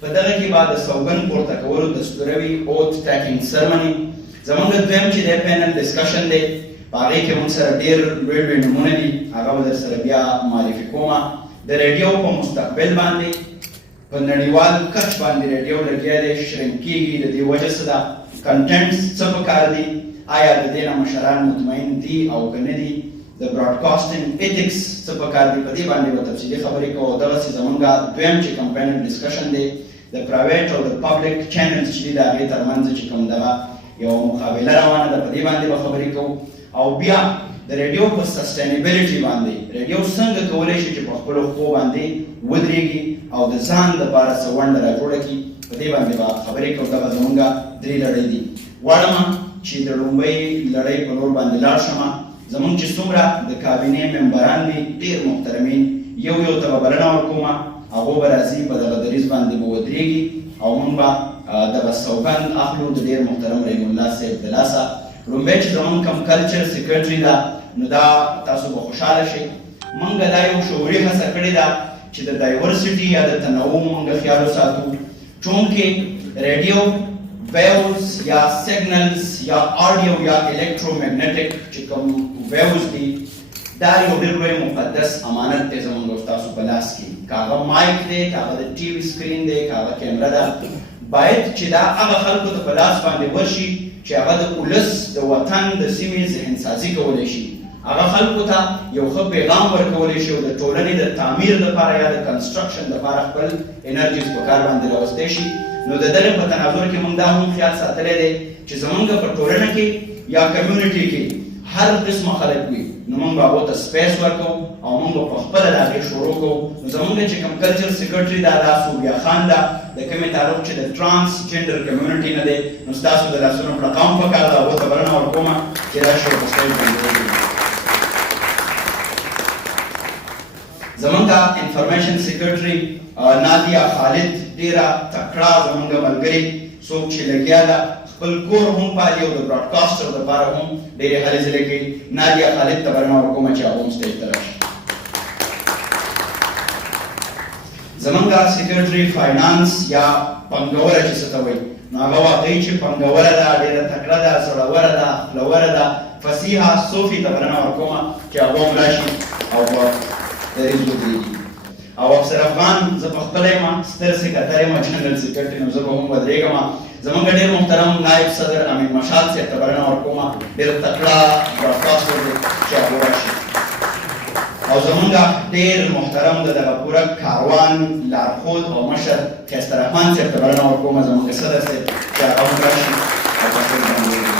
په دغه کې به د سوګند پورته کولو دستور وي اوت ټیکینګ سرمني. زموږ دویم چې دی پینل ډسکشن دی، په هغې کې موږ سره ډېر لوی لوی نومونه دي، هغه به در سره بیا معرفي کومه. د ریډیو په مستقبل باندې په نړیوال کچ باندې ریډیو لګیا دی، شرنک کېږي. د دې وجه څه ده؟ کنټینټس څه پکار دي؟ آیا د دې نه مشران مطمئن دي او که نه دي؟ د براډکاسټینګ ایتکس څه پکار دي؟ په دې باندې به تفصیلي خبرې کوو. دغسې زموږ دویم چې کوم پینل ډسکشن دی د پرایویټ او د پبلک چینلز چې دي د هغې ترمنځ چې کوم دغه یو مقابله روانه ده، په دې باندې به خبرې کوو. او بیا د ریډیو په سسټینیبلټي باندې ریډیو څنګه کولی شي چې په خپلو پښو باندې ودرېږي او د ځان لپاره څه ونډه راجوړه کړي، په دې باندې به خبرې کوو. دغه زموږ درې لړۍ دي. غواړم چې د لومړۍ لړۍ په لور باندې لاړ شم. زموږ چې څومره د کابینې ممبران دي ډېر محترمین، یو یو ته به بلنه ورکوم، هغو به راځي، په دغه دریځ باندې به ودرېږي او موږ به دغه سوګند اخلو د ډېر محترم رحیم الله صاحب د لاسه. لومړی چې زموږ کوم کلچر سیکرټري ده، نو دا تاسو به خوشحاله شئ. موږ دا یو شعوري هڅه کړې ده چې د ډایورسټي یا د تنوع موږ خیال وساتو، چونکې ریډیو ویوز یا سیګنلز یا آډیو یا الکترومیګنیټک چې کوم ویوز دي، دا یو ډېر لوی مقدس امانت دی زموږ او ستاسو په لاس کې. که هغه مایک دی، که هغه د ټي وي سکرین دی، که هغه کیمره ده، باید چې دا هغه خلکو ته په لاس باندې ورشي چې هغه د ولس د وطن د سیمې ذهنسازي کولی شي، هغه خلکو ته یو ښه پیغام ورکولی شي او د ټولنې د تعمیر لپاره یا د کنسټرکشن لپاره خپل انرژیز په کار باندې راوستی شي. نو د دغې په تناظر کې موږ دا هم خیال ساتلی دی چې زموږ په ټولنه کې یا کمیونټي کې هر قسمه خلک وي، نو موږ به هغو ته سپیس ورکوو او موږ به په خپله د هغې شروع کوو. نو زموږ چې کوم کلچر سیکرټري ده دا صوبیا خان ده، د کومې تعلق چې د ټرانس جنډر کمیونټي نه دی، نو ستاسو د لاسونو پړقام پکار ده، هغو ته بلنه ورکومه چې راشئ او په سټیج باندې وګورئ. زموږ انفارمیشن سیکرټري نادیه خالد ډېره تکړه زموږ ملګرې څوک چې لګیا ده، خپل کور هم پالي او د براډکاسټر لپاره هم ډېرې هلې ځلې کوي. نادیه خالد ته بلنه ورکومه چې هغه هم سټیج ته راشي. زموږ سیکرټري فاینانس یا پانګوره چې څه ته وایي، نو هغه واقعي چې پانګوره ده، ډېره تکړه ده، زړوره ده، خلوره ده، فصیحه صوفي ته بلنه ورکومه چې هغه هم راشي او په دریځ ودرېږي. او افسر افغان زه په خپله یم ستر سکرټر یم جنرال سیکرټري، نو زه به هم ودرېږم. زموږ ډېر محترم نایب صدر امین مشال صاحب ته بلنه ورکومه، ډېر تکړه براډکاسټر دی چې هغه راشي. او زموږ ډېر محترم د دغه پوره کاروان لارښود او مشر ښایسته رحمان صاحب ته بلنه ورکومه، زموږ صدر صاحب چې هغه هم راشي او په سټیج باندې وګوري.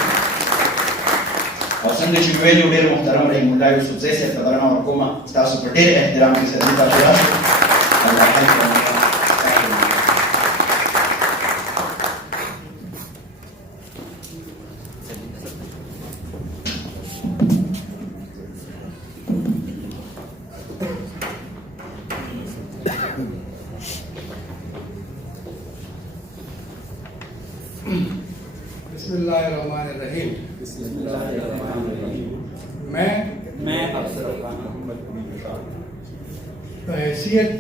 او څنګه چې مې ویلي ډېر محترم رحیم الله یوسفزی صاحب ته بلنه ورکومه، ستاسو په ډېر احترام کې سره تاسو راشئ. الله حفظ बिस्मिल्लाहिर्रहमानिर्रहीम। मैं अफसर अफगान मोहम्मद बहैसियत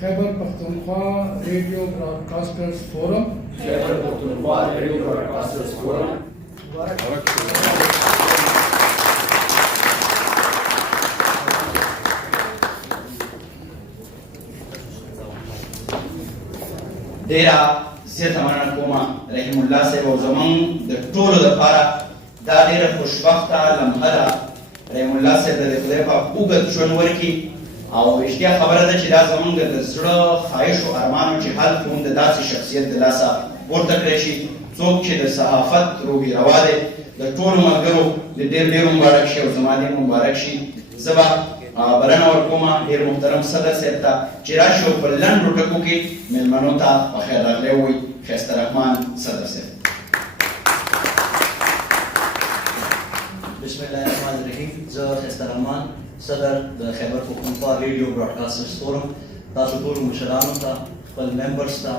खैबर पख्तूनख्वा रेडियो ब्रॉडकास्टर्स फोरम ډېره زیاته مننه کومه رحیم الله صاحب او زموږ د ټولو لپاره دا ډېره خوشبخته لمحه ده. رحیم الله صاحب د خدای پاک اوږد ژوند ورکړي او رښتیا خبره ده چې دا زموږ د زړه خواهش او ارمانو چې حل کوم د داسې شخصیت د لاسه پورته کړی شي، څوک چې د صحافت روحي روا دی. د ټولو ملګرو د ډېر مبارک شي او زما ډېر مبارک شي. زه به بلنه ورکومه ډېر محترم صدر صاحب ته چې راشي او په لنډو ټکو کې مېلمنو ته پخیر راغلی ووایي. ښایسته رحمان صدر صاحب. بسم الله الرحمن الرحیم. زه ښایسته رحمان صدر د خیبر پښتونخوا ریډیو براډکاسټرز فورم، تاسو ټولو مشرانو ته، خپل ممبرز ته،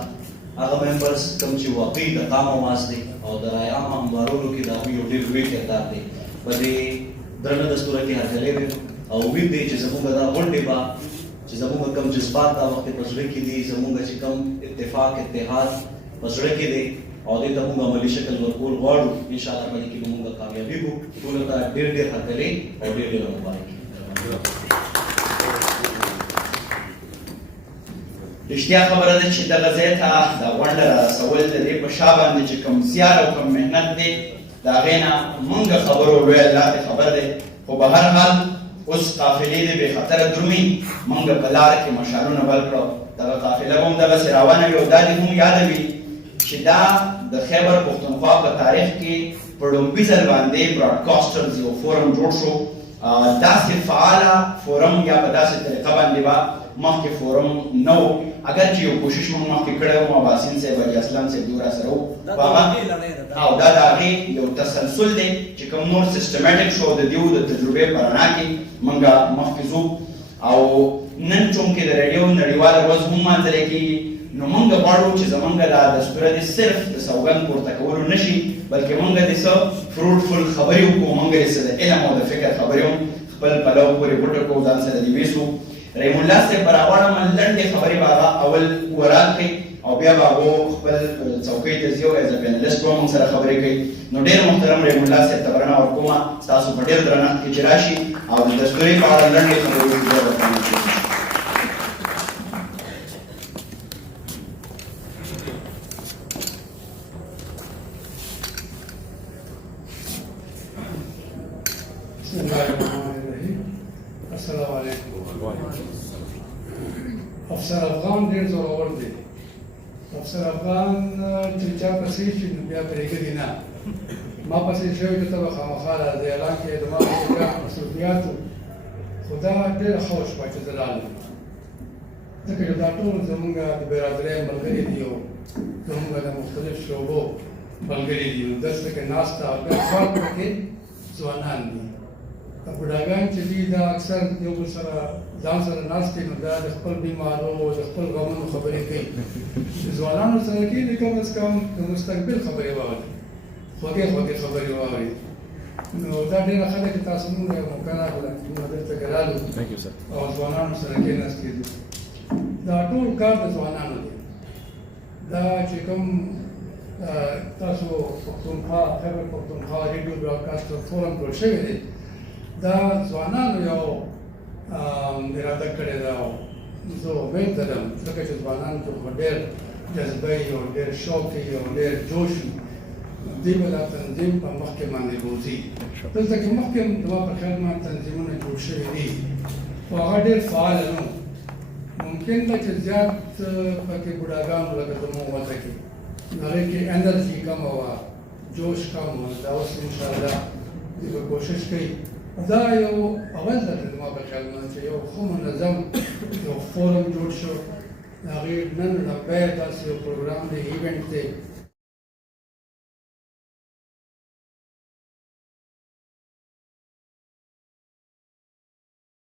هغه ممبرز کوم چې واقعي د قام آواز دی او د رایعامه هموارولو کې د هغوی یو ډېر لوی کردار دی. په دې درنه دستوره کې هرکلی ویم او امید دی چې زموږ دا غونډې به چې زموږ کوم جذبات دا وخت په زړه کې دي، زموږ چې کوم اتفاق اتحاد په زړه کې دی او دې ته موږ عملي شکل ورکول غواړو. انشاءالله په دې کې به موږ کامیابي وو. ټولو ته ډېر ډېر هرکلۍ او ډېر ډېر مبارکي. رښتیا خبره ده چې دغه ځای ته دا غونډه رارسول د دې په شا باندې چې کوم زیار او کوم محنت دی د هغې نه مونږ خبرو لوی الله ته خبر دی. خو به هر حال اوس قافلې دې بې خطره درومي، مونږ په لاره کې مشالونه بل کړو. دغه قافله به هم دغسې روانه وي او دا دې هم یاده وي چې دا د خیبر پښتونخوا په تاریخ کې په لومړي ځل باندې براډکاسټرز یو فورم جوړ شو. داسې فعاله فورم یا په داسې طریقه باندې به مخکې فورم نه و، اگر چې یو کوشش موږ مخکې کړی و، ماباسین صاحب حاجي اسلم صاحب دوی راسره وو او دا د هغې یو تسلسل دی چې کوم نور سیسټمیټک شو د دیو د تجربې په رڼا کې موږ مخکې ځو. او نن چونکې د راډیو نړیواله ورځ هم لمانځلی کېږي، نو موږ غواړو چې زموږ دا دستوره دې صرف د سوګند پورته کولو نه شي، بلکې موږ دې څه فروټفل خبرې وکړو، موږ دې څه د علم او د فکر خبرې هم خپل پلو پورې پټه کړو، ځان سره دې ویسو. رحیم الله صاحب به راغواړم لنډې خبرې به هغه اول ورال کړي او بیا به هغو خپل څوکۍ ته ځي او ایز ا پینلسټ به موږ سره خبرې کوي. نو ډېر محترم رحیم الله صاحب ته بلنه ورکومه ستاسو په ډېر درنښت کې چې راشي او د دستورې په اړه لنډې خبرې وکړي. بسم الله الرحمن الرحیم. السلام علیکم. افسر افغان ډېر زورور دی. افسر افغان چې چا پسې شي نو بیا پرېږدي نه. ما پسې شوی چې ته به خامخا راځې، اعلان کې د ما په مصروفیاتو خو دا ډېره ښه وشوه چې زه راغلم، ځکه چې دا ټول زموږ د برادرۍ ملګري دي او زموږ د مختلف شعبو ملګري دي. نو دلته کې ناسته او بیا ټول پکې ځوانان دي. بوډاګان چې دي دا اکثر یو بل سره ځان سره ناست دي، نو دا د خپل بیمارو د خپل غمونو خبرې کوي. د ځوانانو سره کېني کم از کم د مستقبل خبرې واوري، خوږې خوږې خبرې واوري. نو دا ډېره ښه ده چې تاسو مونږ یو موقع راکړه چې موږ دلته کې رالو او ځوانانو سره کېناستې دي. دا ټول کار د ځوانانو دی. دا چې کوم تاسو پښتونخوا خیبر پښتونخوا ریډیو براډکاسټر فورم جوړ شوی دی، دا ځوانانو یو اراده کړې ده او زه امید لرم ځکه چې ځوانانو کې خو ډېر جذبه وي او ډېر شوق وي او ډېر جوش وي، دوی به دا تنظیم په مخکې باندې بوځي. دلته کې مخکې زما په خیال باندې تنظیمونه جوړ شوي دي خو هغه ډېر فعاله نه وو. ممکن ده چې زیات پکې بوډاګانو لکه زموږ وضع کې هغې کې انرژي کمه وه، جوش کم و. دا اوس انشاءالله دوی به کوشش کوي. دا یو اول ځل دی زما په خیال باندې چې یو ښه منظم یو فورم جوړ شو. د هغې نن لبی داسې یو پروګرام دی، ایونټ دی